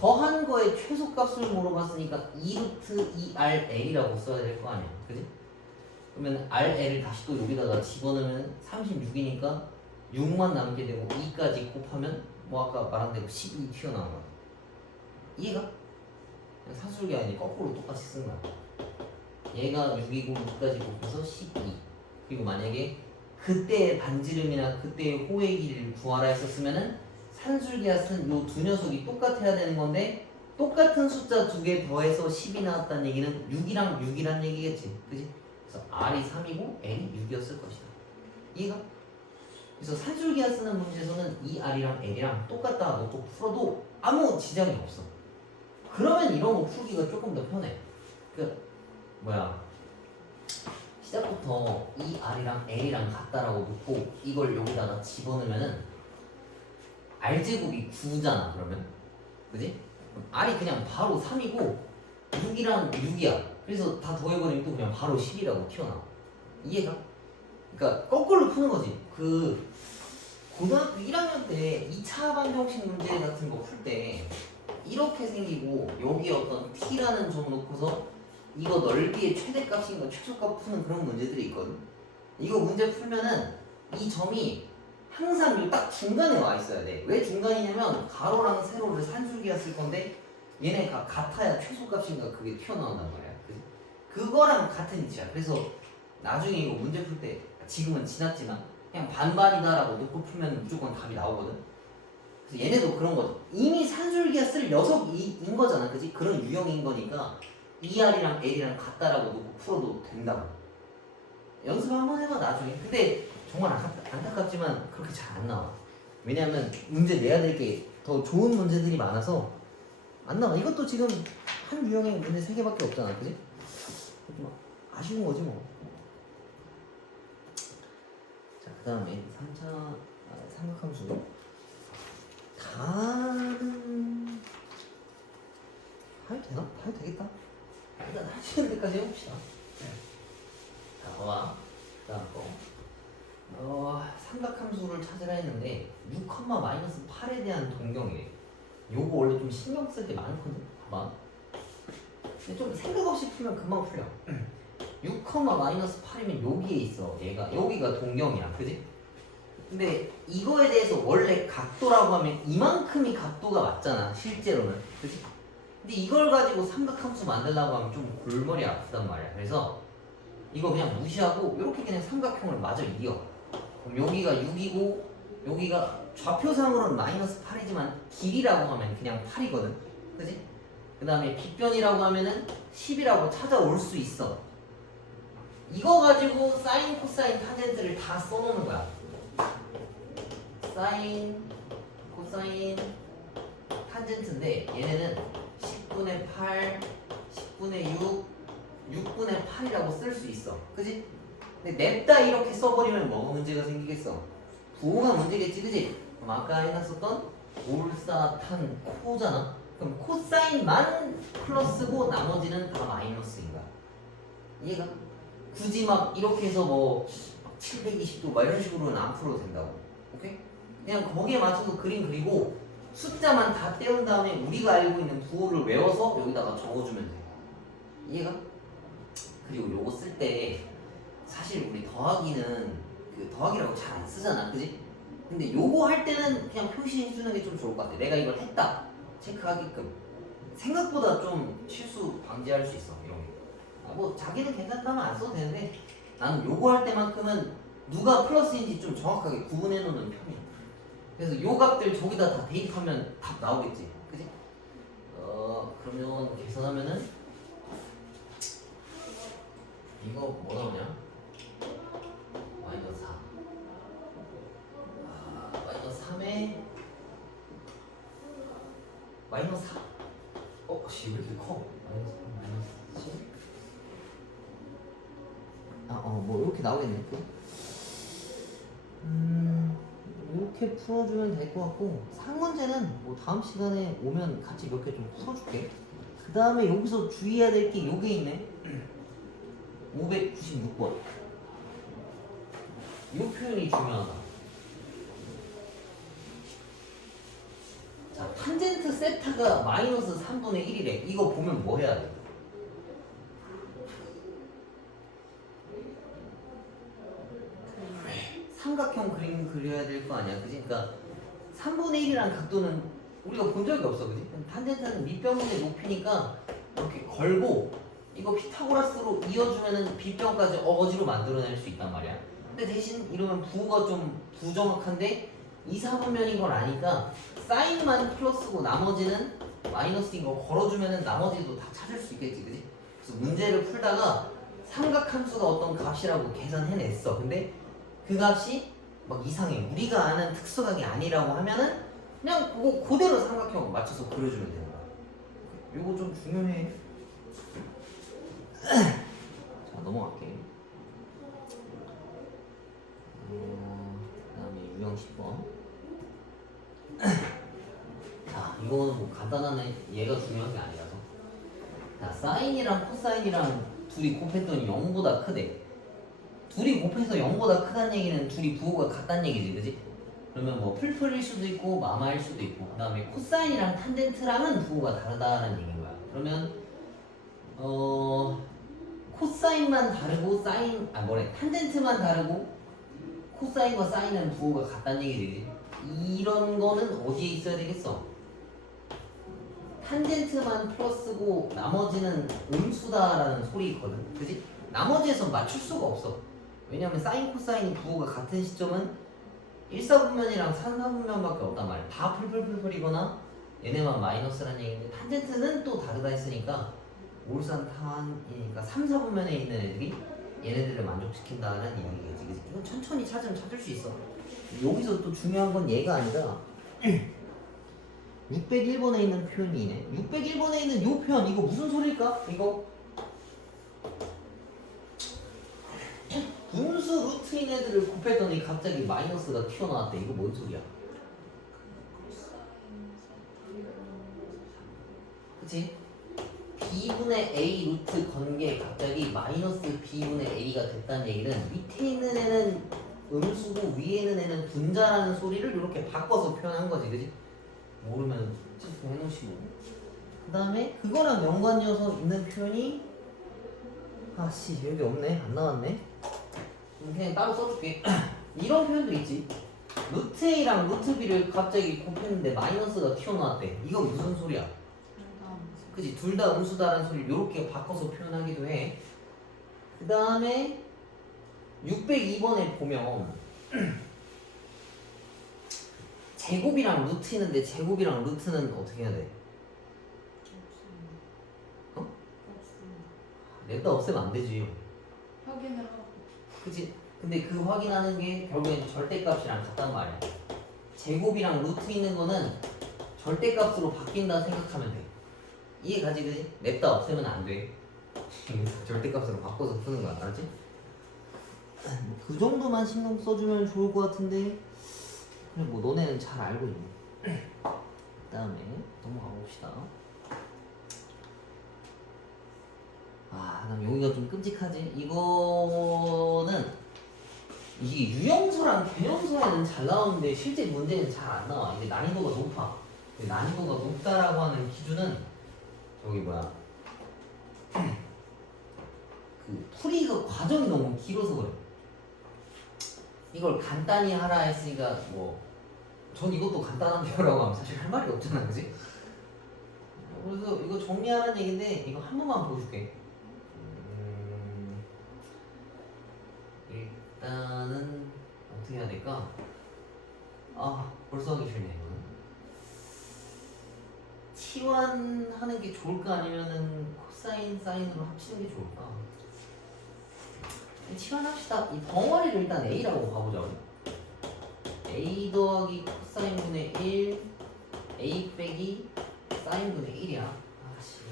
더한 거의 최소값을 물어봤으니까 2루트 2RL이라고 써야 될 거 아니야, 그지? 그러면 RL을 다시 또 여기다가 집어넣으면 36이니까 6만 남게 되고 2까지 곱하면 뭐 아까 말한 대로 12 튀어나온 거야. 이해가? 그냥 사술기 아니니 거꾸로 똑같이 쓴 거야. 얘가 6이고 6까지 곱해서 12. 그리고 만약에 그때의 반지름이나 그때의 호의 길이를 구하라 했었으면은 산술기가 쓴 요 두 녀석이 똑같아야 되는 건데 똑같은 숫자 두 개 더해서 10이 나왔다는 얘기는 6이랑 6이란 얘기겠지, 그지? 그래서 R이 3이고 L이 6이었을 것이다. 이해가? 그래서 산술기가 쓰는 문제에서는 이 R이랑 L이랑 똑같다 놓고 풀어도 아무 지장이 없어. 그러면 이런 거 풀기가 조금 더 편해. 시작부터 이 R이랑 L이랑 같다라고 놓고 이걸 여기다가 집어넣으면은 R제곱이 9잖아, 그러면. 그지? 그럼 R이 그냥 바로 3이고 6이랑 6이야. 그래서 다 더해버리면 또 그냥 바로 10이라고 튀어나와. 이해가? 그러니까 거꾸로 푸는 거지. 고등학교 1학년 때 2차 방정식 문제 같은 거 풀 때 이렇게 생기고 여기 어떤 t라는 점 놓고서 이거 넓이의 최대값인가 최소값 푸는 그런 문제들이 있거든. 이거 문제 풀면은 이 점이 항상 요 딱 중간에 와 있어야 돼. 왜 중간이냐면 가로랑 세로를 산술기가 쓸 건데 얘네가 같아야 최소값인가 그게 튀어나온단 말이야. 그지? 그거랑 같은 위치야. 그래서 나중에 이거 문제 풀 때 지금은 지났지만 그냥 반반이다라고 놓고 풀면 무조건 답이 나오거든. 그래서 얘네도 그런 거죠. 이미 산술기가 쓸 녀석인 거잖아. 그지? 그런 유형인 거니까 ER이랑 L이랑 같다라고 놓고 풀어도 된다고. 연습 한번 해봐 나중에. 근데 정말 안타깝지만 그렇게 잘 안 나와. 왜냐하면 문제 내야 될 게 더 좋은 문제들이 많아서 안 나와. 이것도 지금 한 유형의 문제 3개밖에 없잖아. 그지? 좀 아쉬운 거지 뭐. 자, 그 다음에 3차 삼각함수. 다는 해도 되나? 해도 되겠다. 일단 하시는 데까지 해봅시다. 자, 봐봐. 그 다음 거. 삼각함수를 찾으라 했는데 6,-8에 대한 동경이래. 요거 원래 좀 신경 쓸 게 많거든. 봐봐. 근데 좀 생각 없이 풀면 금방 풀려. 6,-8이면 여기에 있어. 얘가 여기가 동경이야. 그지? 근데 이거에 대해서 원래 각도라고 하면 이만큼이 각도가 맞잖아. 실제로는. 그지? 근데 이걸 가지고 삼각함수 만들려고 하면 좀 골머리 아프단 말이야. 그래서 이거 그냥 무시하고 이렇게 그냥 삼각형을 마저 이어. 그럼 여기가 6이고 여기가 좌표상으로는 -8이지만 길이라고 하면 그냥 8이거든. 그지? 그 다음에 빗변이라고 하면은 10이라고 찾아올 수 있어. 이거 가지고 사인, 코사인, 탄젠트를 다 써놓는 거야. 사인, 코사인, 탄젠트인데 얘네는 10분의 8, 10분의 6, 6분의 8이라고 쓸 수 있어. 그지? 근데 냅다 이렇게 써버리면 뭐가 문제가 생기겠어? 부호가 문제겠지, 그지? 그럼 아까 해놨었던 올사탄 코잖아. 그럼 코사인만 플러스고 나머지는 다 마이너스인 거야. 이해가? 굳이 막 이렇게 해서 뭐 720도 막 이런 식으로는 안 풀어도 된다고. 오케이? 그냥 거기에 맞춰서 그림 그리고 숫자만 다 떼운 다음에 우리가 알고 있는 부호를 외워서 여기다가 적어주면 돼. 이해가? 그리고 요거 쓸 때 사실 우리 더하기는 그 더하기라고 잘 안 쓰잖아. 그지? 근데 요거 할 때는 그냥 표시해주는 게 좀 좋을 것 같아. 내가 이걸 했다 체크하게끔. 생각보다 좀 실수 방지할 수 있어 이런 게. 뭐 자기는 괜찮다면 안 써도 되는데 나는 요거 할 때만큼은 누가 플러스인지 좀 정확하게 구분해 놓는 편이야. 그래서 요 값들 저기다 다 대입하면 답 나오겠지. 그지? 그러면 계산하면은 이거 뭐 나오냐? 마이너스 4. 마이너스 3에 마이너스 4. 씨, 왜 이렇게 커? 마이너스 7. 뭐 이렇게 나오겠네. 이렇게 풀어주면 될 것 같고 상문제는 뭐 다음 시간에 오면 같이 몇 개 좀 풀어줄게. 그 다음에 여기서 주의해야 될 게 요게 있네. 596번. 이 표현이 중요하다. 자, 탄젠트 세타가 마이너스 3분의 1이래. 이거 보면 뭐 해야 돼? 삼각형 그림 그려야 될 거 아니야, 그지? 그러니까 3분의 1이라는 각도는 우리가 본 적이 없어, 그지? 탄젠트는 밑변분의 높이니까 이렇게 걸고 이거 피타고라스로 이어주면은 빗변까지 어거지로 만들어낼 수 있단 말이야. 근데 대신 이러면 부호가 좀 부정확한데 2, 4분면인 걸 아니까 사인만 플러스고 나머지는 마이너스인 거 걸어주면은 나머지도 다 찾을 수 있겠지, 그지? 그래서 문제를 풀다가 삼각함수가 어떤 값이라고 계산해냈어. 근데 그 값이 막 이상해. 우리가 아는 특수각이 아니라고 하면은 그냥 그거 그대로 삼각형 맞춰서 그려주면 되는 거야. 요거 좀 중요해. 자, 넘어갈게. 그 다음에 유형 10번. 자, 이거는 뭐 간단한 얘가 중요한 게 아니라서. 자, 사인이랑 코사인이랑 둘이 곱했더니 0보다 크대. 둘이 곱해서 0보다 크다는 얘기는 둘이 부호가 같다는 얘기지, 그지? 그러면 뭐 풀풀일 수도 있고 마마일 수도 있고 그 다음에 코사인이랑 탄젠트랑은 부호가 다르다는 얘기인 거야. 그러면 코사인만 다르고 탄젠트만 다르고 코사인과 사인은 부호가 같다는 얘기지. 이런 거는 어디에 있어야 되겠어? 탄젠트만 플러스고 나머지는 음수다라는 소리 있거든. 그지? 나머지에서 맞출 수가 없어. 왜냐면 사인 코사인이 부호가 같은 시점은 1사분면이랑 3사분면밖에 없단 말이야. 다 풀풀풀풀이거나 얘네만 마이너스라는 얘기인데 탄젠트는 또 다르다 했으니까 올산탄이니까 3사분면에 있는 애들이 얘네들을 만족시킨다는 이야기겠지. 그치? 이건 천천히 찾으면 찾을 수 있어. 여기서 또 중요한 건 얘가 아니라 601번에 있는 표현이네. 601번에 있는 요 표현 이거 무슨 소리일까? 이거 분수 루트인 애들을 곱했더니 갑자기 마이너스가 튀어나왔대. 이거 뭔 소리야? 그치? b분의 a 루트 건게 갑자기 마이너스 b분의 a가 됐다는 얘기는 밑에 있는 애는 음수고 위에 있는 애는 분자라는 소리를 이렇게 바꿔서 표현한 거지. 그치? 모르면 찝고 해놓으시고 그 다음에 그거랑 연관이어서 있는 표현이 아씨 여기 없네. 안 나왔네. 그냥 따로 써줄게. 이런 표현도 있지. 루트 A랑 루트 B를 갑자기 곱했는데 마이너스가 튀어나왔대. 이건 무슨 소리야? 그치? 둘 다 음수다라는 소리를 이렇게 바꿔서 표현하기도 해. 그 다음에 602번에 보면 제곱이랑 루트 있는데 제곱이랑 루트는 어떻게 해야 돼? 냅다 없애면 안 되지. 확인을 하고. 그치? 근데 그 확인하는 게 결국엔 절대값이랑 같단 말이야. 제곱이랑 루트 있는 거는 절대값으로 바뀐다 생각하면 돼. 이해 가지? 그지? 냅다 없애면 안 돼. 절대값으로 바꿔서 푸는 거야. 알았지? 그 정도만 신경 써주면 좋을 것 같은데 그래 뭐 너네는 잘 알고 있네. 그 다음에 넘어가 봅시다. 그다음 여기가 좀 끔찍하지? 이거는 이게 유형서랑 개념서에는 잘 나오는데 실제 문제는 잘 안 나와. 이게 난이도가 높아. 난이도가 높다라고 하는 기준은 저기 뭐야 그 풀이가 과정이 너무 길어서 그래. 이걸 간단히 하라 했으니까 전 이것도 간단한데요라고 하면 사실 할 말이 없잖아, 그지? 그래서 이거 정리하라는 얘긴데 이거 한 번만 보여줄게. 일단은 어떻게 해야 될까? 벌써 하기 싫네 이거는. 치환하는 게 좋을까 아니면은 코사인 사인으로 합치는 게 좋을까? 치환합시다. 이 덩어리를 일단 A라고 봐보자고. A 더하기 코사인분의 1 A 빼기 사인분의 1이야. 아씨.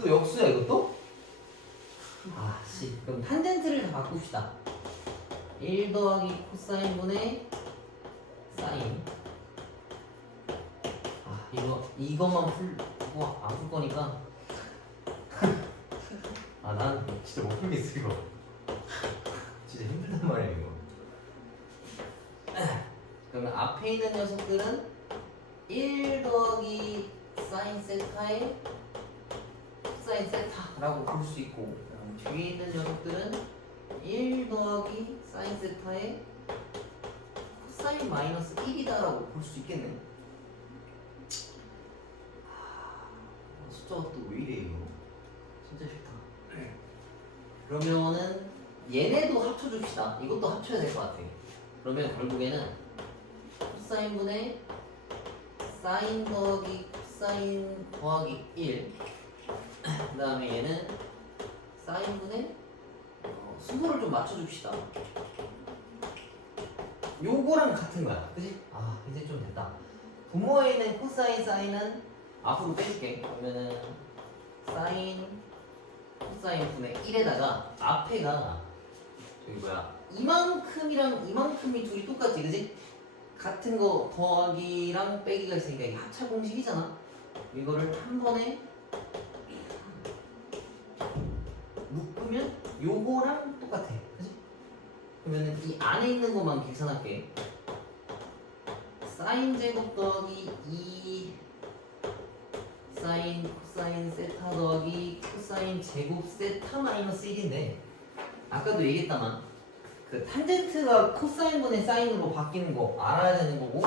또 역수야 이것도? 아씨. 그럼 탄젠트를 다 바꿉시다. 1 더하기 코사인분의 사인. 이것만 풀고 안 풀 거니까. 난 진짜 못 풀겠어 이거. 진짜 힘들단 말이야 이거. 그러면 앞에 있는 녀석들은 1 더하기 사인 세타의 코사인 세타라고 볼 수 있고, 뒤에 있는 녀석들은 1 더하기 사인 세타의 코사인 마이너스 1이다라고 볼 수 있겠네. 숫자가 또 왜 이래 이거. 진짜 싫다. 그러면은 얘네도 합쳐줍시다. 이것도 합쳐야 될 것 같아. 그러면 결국에는 코사인분의 사인 더하기 코사인 더하기 1, 그 다음에 얘는 사인분의 수소를 좀 맞춰줍시다. 요거랑 같은 거야. 그지? 이제 좀 됐다. 분모에 있는 코사인 사인은 앞으로 빼줄게. 그러면은 사인 코사인 분의 1에다가 앞에가 저기 이만큼이랑 이만큼이 둘이 똑같지, 그지? 같은 거 더하기랑 빼기가 있으니까 이게 합차 공식이잖아. 이거를 한 번에 묶으면 요거랑 똑같아, 그지? 그러면 이 안에 있는 것만 계산할게. 사인 제곱 더하기 2 사인 코사인 세타 더하기 코사인 제곱 세타 마이너스 1인데 아까도 얘기했다만 그 탄젠트가 코사인분의 사인으로 바뀌는 거 알아야 되는 거고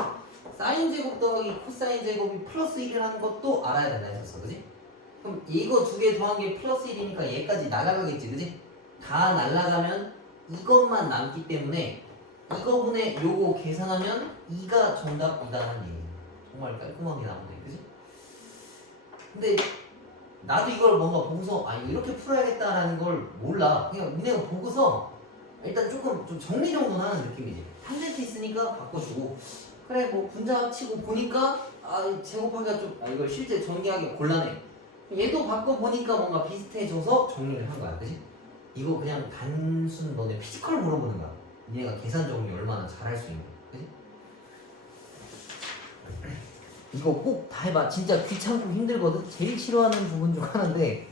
사인 제곱 더하기 코사인 제곱이 플러스 1이라는 것도 알아야 된다 했었어, 그지? 그럼 이거 두 개 더한 게 플러스 1이니까 얘까지 날아가겠지, 그지? 다 날아가면 이것만 남기 때문에 이거분의 요거 계산하면 2가 정답이다라는 얘기야. 정말 깔끔하게 나오네, 그지? 근데 나도 이걸 뭔가 보고서 아 이렇게 풀어야겠다라는 걸 몰라. 그냥 니네가 보고서 일단 조금 좀 정리 정도는 하는 느낌이지. 탄젠트 있으니까 바꿔주고 그래 뭐 분자 합치고 보니까 아 제곱하기가 좀 이걸 실제 전개하기가 곤란해. 얘도 바꿔보니까 뭔가 비슷해져서 정리를 한 거야, 그지? 이거 그냥 단순 너네 피지컬 물어보는 거야. 얘가 계산 정리 얼마나 잘할 수 있는 거야, 그지? 이거 꼭 다 해봐. 진짜 귀찮고 힘들거든. 제일 싫어하는 부분 중 하나인데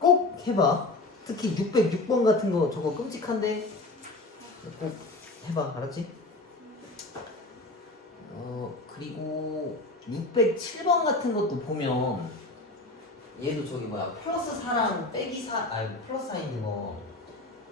꼭 해봐. 특히 606번 같은 거 저거 끔찍한데 꼭 해봐. 알았지? 그리고 607번 같은 것도 보면 얘도 저기 뭐야 플러스 4랑 빼기 4 아니 플러스 4 있는 거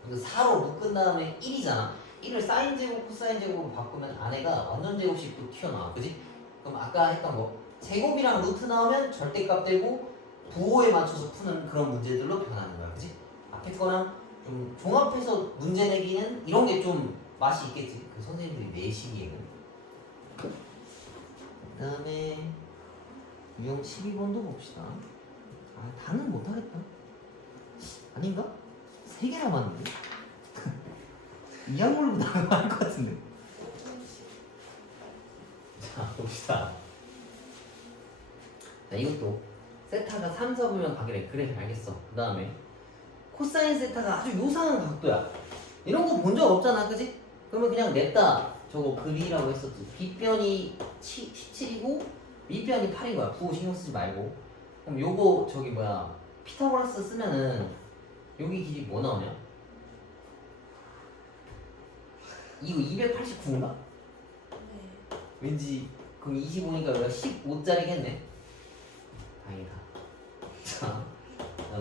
이거 4로 묶은 다음에 1이잖아. 1을 사인 제곱 코사인 제곱으로 바꾸면 안에가 완전 제곱씩 또 튀어나와, 그지? 그럼 아까 했던 거 제곱이랑 루트 나오면 절대값 되고 부호에 맞춰서 푸는 그런 문제들로 변하는 거야, 그지? 앞에 거랑 좀 종합해서 문제 내기는 이런 게 좀 맛이 있겠지. 그 선생님들이 내시기에는. 그 다음에 유형 12번도 봅시다. 아, 다는 못하겠다. 아닌가? 3개 남았는데? 이 약물로 나가면 할것 같은데. 자, 봅시다. 자, 이것도 세타가 3, 4분면 가기래. 그래, 알겠어. 그 다음에 코사인 세타가 아주 요상한 각도야. 이런 거 본 적 없잖아, 그지? 그러면 그냥 냈다. 저거 그리라고 했었지. 빗변이 17이고 밑변이 8인 거야. 부호 신경 쓰지 말고. 그럼 요거 저기 뭐야 피타고라스 쓰면은 여기 길이 뭐 나오냐? 이거 289인가? 네. 왠지 그럼 25니까 여기가 15짜리겠네. 다행이다. 자,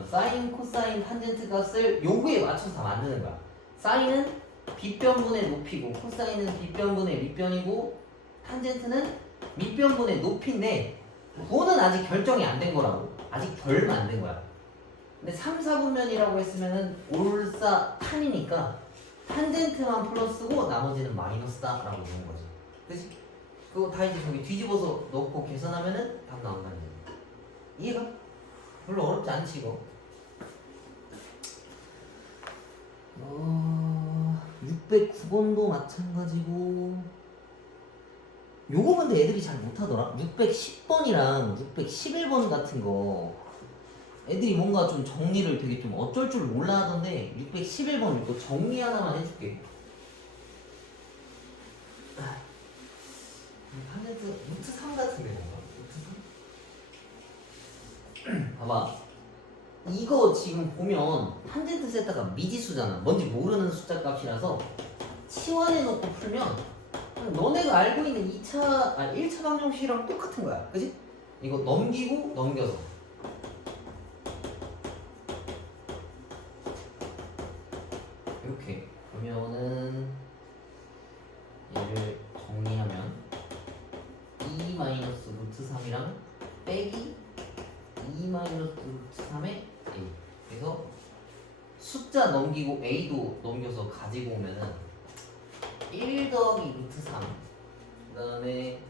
사인, 코사인, 탄젠트 값을 요거에 맞춰서 다 만드는 거야. 사인은 빗변분의 높이고 코사인은 빗변분의 밑변이고 탄젠트는 밑변분의 높이인데 부호는 아직 결정이 안 된 거라고. 아직 결만 안 된 거야. 근데 3, 4분면이라고 했으면은 올사 탄이니까 탄젠트만 플러스고 나머지는 마이너스다라고 보는 거지. 그치? 그거 다 이제 저기 뒤집어서 넣고 계산하면은 답 나온다는 얘기야. 이해가? 별로 어렵지 않지 이거. 609번도 마찬가지고 요거 근데 애들이 잘 못하더라. 610번이랑 611번 같은 거 애들이 뭔가 좀 정리를 되게 좀 어쩔 줄 몰라 하던데 611번 이거 정리 하나만 해줄게. 탄젠트 루트 3 같은데 뭔가 루트 3? 봐봐. 이거 지금 보면 탄젠트 세타가 미지수잖아. 뭔지 모르는 숫자 값이라서 치환해놓고 풀면 너네가 알고 있는 1차 방정식이랑 똑같은 거야. 그지? 이거 넘기고 넘겨서 이렇게 그러면은 얘를 정리하면 2 마이너스 루트 3이랑 빼기 2 마이너스 루트 3의 A. 그래서 숫자 넘기고 A도 넘겨서 가지고 오면은 1 더하기 루트 3. 그 다음에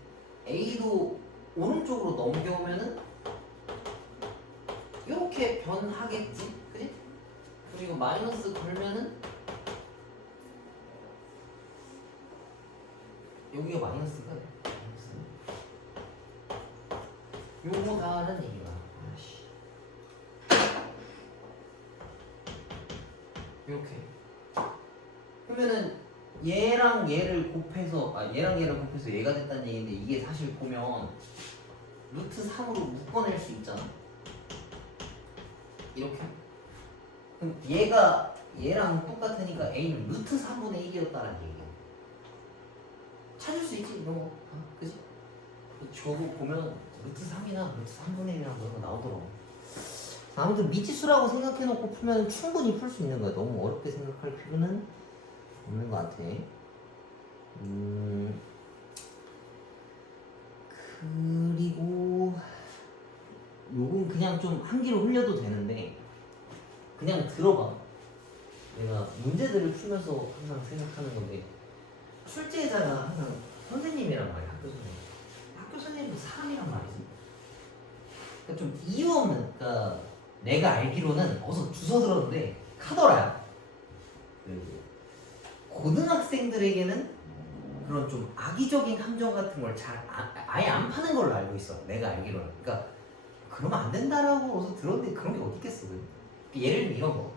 A도 오른쪽으로 넘겨오면은 이렇게 변하겠지? 그지? 그리고 마이너스 걸면은 여기가 마이너스가 요거 다른 얘기야. 이렇게 그러면은 얘랑 얘를 곱해서 얘랑 얘를 곱해서 얘가 됐다는 얘기인데 이게 사실 보면 루트 3으로 묶어낼 수 있잖아. 이렇게 그럼 얘가 얘랑 똑같으니까 a는 루트 3분의 1이었다는 얘기야. 찾을 수 있지 이런 거. 그지? 저거 보면 루트 3이나 루트 3분의 1이나 그런 거 나오더라고. 아무튼 미지수라고 생각해놓고 풀면 충분히 풀 수 있는 거야. 너무 어렵게 생각할 필요는 없는 것 같아. 그리고 요건 그냥 좀 한기로 흘려도 되는데 그냥 들어봐. 내가 문제들을 풀면서 항상 생각하는 건데 출제자가 항상 선생님이란 말이야. 학교 선생님. 학교 선생님도 사람이란 말이지. 그러니까 좀 이유 없는, 그러니까 내가 알기로는 어서 주워 들었는데 카더라야. 그 고등학생들에게는 그런 좀 악의적인 함정 같은 걸 아예 안 파는 걸로 알고 있어. 내가 알기로는. 그러니까 그러면 안 된다라고 어서 들었는데 그런 게 어디 있겠어. 예를 들면 이런 거.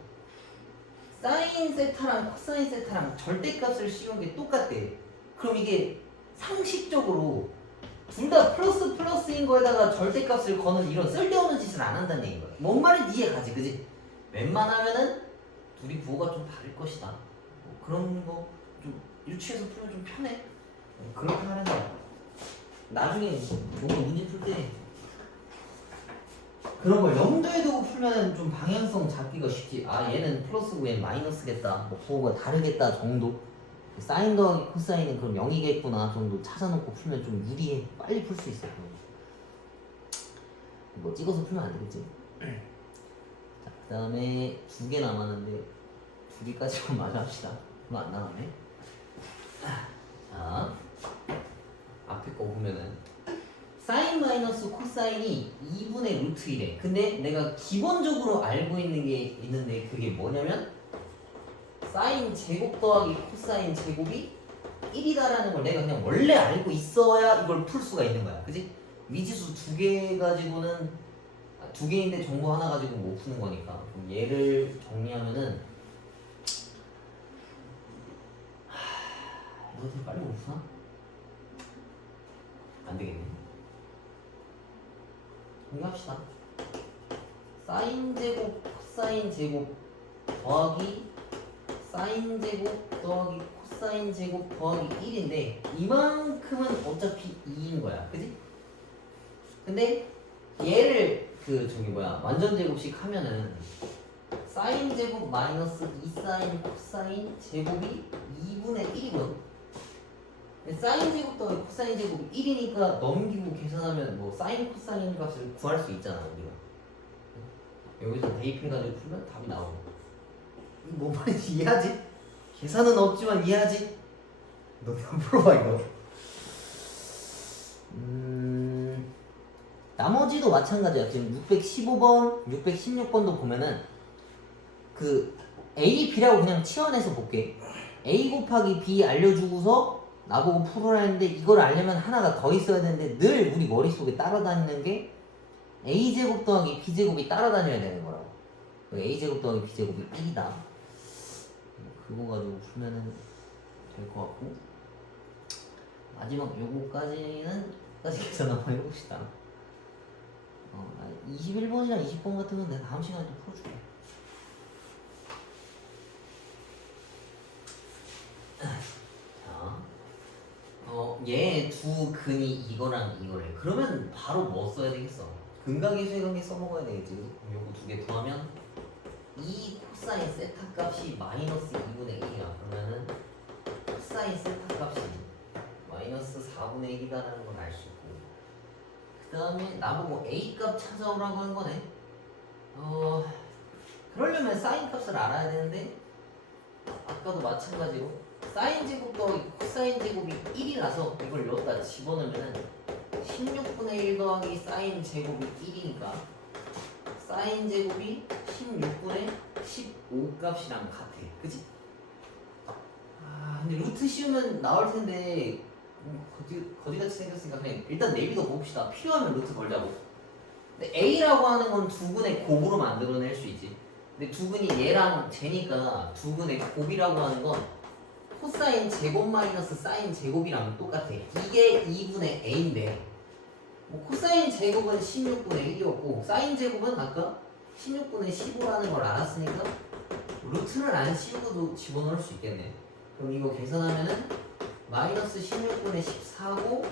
사인 세타랑 코사인 세타랑 절대값을 씌운 게 똑같대. 그럼 이게 상식적으로 둘 다 플러스인 거에다가 절대값을 거는 이런 쓸데없는 짓을 안 한다는 얘기인 거야. 뭔 말인지 이해가지, 그지? 웬만하면은 둘이 부호가 좀 다를 것이다. 뭐 그런 거 좀 유치해서 풀면 좀 편해. 그렇게 하는 거야. 나중에 뭔가 문제 풀 때 그런 걸 염두에 두고 풀면 좀 방향성 잡기가 쉽지. 아 얘는 플러스고 얘는 마이너스겠다. 뭐 부호가 다르겠다 정도. 사인 더하기 코사인은 그럼 0이겠구나 정도 찾아놓고 풀면 좀 유리해. 빨리 풀 수 있어. 뭐 찍어서 풀면 안 되겠지. 자, 그 다음에 2개 남았는데 2개까지만 마저 합시다. 그럼 안 나가네. 자, 앞에 거 보면은 사인 마이너스 코사인이 2분의 루트 1에 근데 내가 기본적으로 알고 있는 게 있는데 그게 뭐냐면 사인 제곱 더하기 코사인 제곱이 1이다라는 걸 내가 그냥 원래 알고 있어야 이걸 풀 수가 있는 거야. 그지? 미지수 2개 가지고는 2개인데 정보 하나 가지고 못 푸는 거니까. 그럼 얘를 정리하면은 이거 되게 빨리 못 푸나? 안 되겠네. 정리합시다. 사인 제곱 코사인 제곱 더하기 사인 제곱 더하기 코사인 제곱 더하기 1인데 이만큼은 어차피 2인 거야. 그지? 근데 얘를 완전 제곱식 하면은 사인 제곱 마이너스 2사인 코사인 제곱이 2분의 1이거든. 사인 제곱 더하기 코사인 제곱이 1이니까 넘기고 계산하면 뭐 사인 코사인 값을 구할 수 있잖아 우리가. 여기서 대입해 가지고 풀면 답이 나오고. 뭔 말인지 이해하지? 계산은 없지만 이해하지? 너 한번 풀어봐 이거. 나머지도 마찬가지야. 지금 615번, 616번도 보면은 그 A, B라고 그냥 치환해서 볼게. A 곱하기 B 알려주고서 나보고 풀으라 했는데 이걸 알려면 하나가 더 있어야 되는데 늘 우리 머릿속에 따라다니는 게 A제곱 더하기 B제곱이 따라다녀야 되는 거라고. A제곱 더하기 B제곱이 1이다. 그거 가지고 풀면은 될 것 같고 마지막 요거까지는 끝까지 계산 한번 해봅시다. 21번이랑 20번 같은 건 내가 다음 시간에 또 풀어줄게. 자, 얘 두 근이 이거랑 이거래. 그러면 바로 뭐 써야 되겠어? 근각계수의 관계 써먹어야 되겠지. 그럼 요거 두 개 더하면 2 코사인 세타 값이 마이너스 2분의 1이야. 그러면은 코사인 세타 값이 마이너스 4분의 1이라는 걸 알 수 있고 그 다음에 나보고 A 값 찾아오라고 한 거네. 그러려면 사인 값을 알아야 되는데 아까도 마찬가지로 사인 제곱 더하기 코사인 제곱이 1이라서 이걸 여기다 집어넣으면은 16분의 1 더하기 사인 제곱이 1이니까 사인 제곱이 16분의 15 값이랑 같아. 그치? 근데 루트 씌우면 나올 텐데 거지같이 생겼으니까 그냥 일단 내비도 봅시다. 필요하면 루트 걸자고. 근데 A라고 하는 건 두 근의 곱으로 만들어낼 수 있지. 근데 두 근이 얘랑 쟤니까 두 근의 곱이라고 하는 건 코사인 제곱 마이너스 사인 제곱이랑 똑같아. 이게 2분의 A인데 뭐 코사인 제곱은 16분의 1이었고 사인 제곱은 아까 16분의 15라는 걸 알았으니까 루트를 안 씌우고도 집어넣을 수 있겠네. 그럼 이거 계산하면은 마이너스 16분의 14고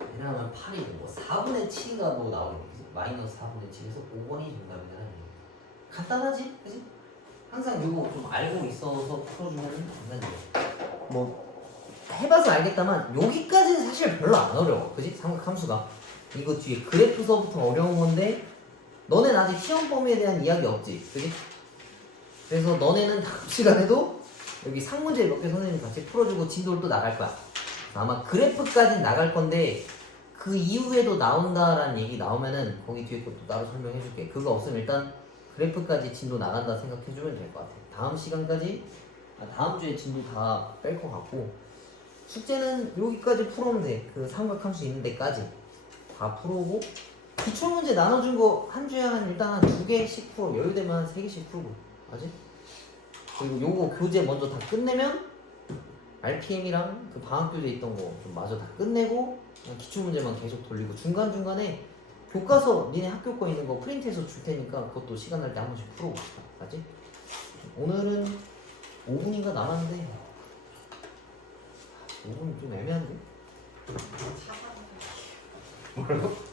왜냐면 8이 뭐 4분의 7가 뭐 나오겠지. 마이너스 4분의 7에서 5번이 정답이잖아. 간단하지? 그지? 항상 이거 좀 알고 있어서 풀어주면 간단해. 뭐 해봐서 알겠다만 여기까지는 사실 별로 안 어려워. 그지? 삼각함수가 이거 뒤에 그래프서부터 어려운 건데 너네는 아직 시험 범위에 대한 이야기 없지. 그지? 그래서 너네는 다음 시간에도 여기 상문제 몇 개 선생님 같이 풀어주고 진도를 또 나갈 거야. 아마 그래프까지 나갈 건데 그 이후에도 나온다라는 얘기 나오면은 거기 뒤에 것도 따로 설명해 줄게. 그거 없으면 일단 그래프까지 진도 나간다 생각해 주면 될 것 같아. 다음 시간까지 다음 주에 진도 다 뺄 것 같고 숙제는 여기까지 풀어오면 돼. 그 삼각함수 있는 데까지 다 풀어오고 기출문제 나눠준 거 한 주에 일단 한 2개씩 풀어. 여유되면 한 3개씩 풀고 알지? 그리고 요거 교재 먼저 다 끝내면 RPM이랑 그 방학교재 있던 거 좀 마저 다 끝내고 기출문제만 계속 돌리고 중간중간에 교과서 니네 학교 거 있는 거 프린트해서 줄 테니까 그것도 시간 날 때 한 번씩 풀어봅시다. 알지? 오늘은 5분인가 남았는데 5분이 좀 애매한데? 사과를 뭐라고?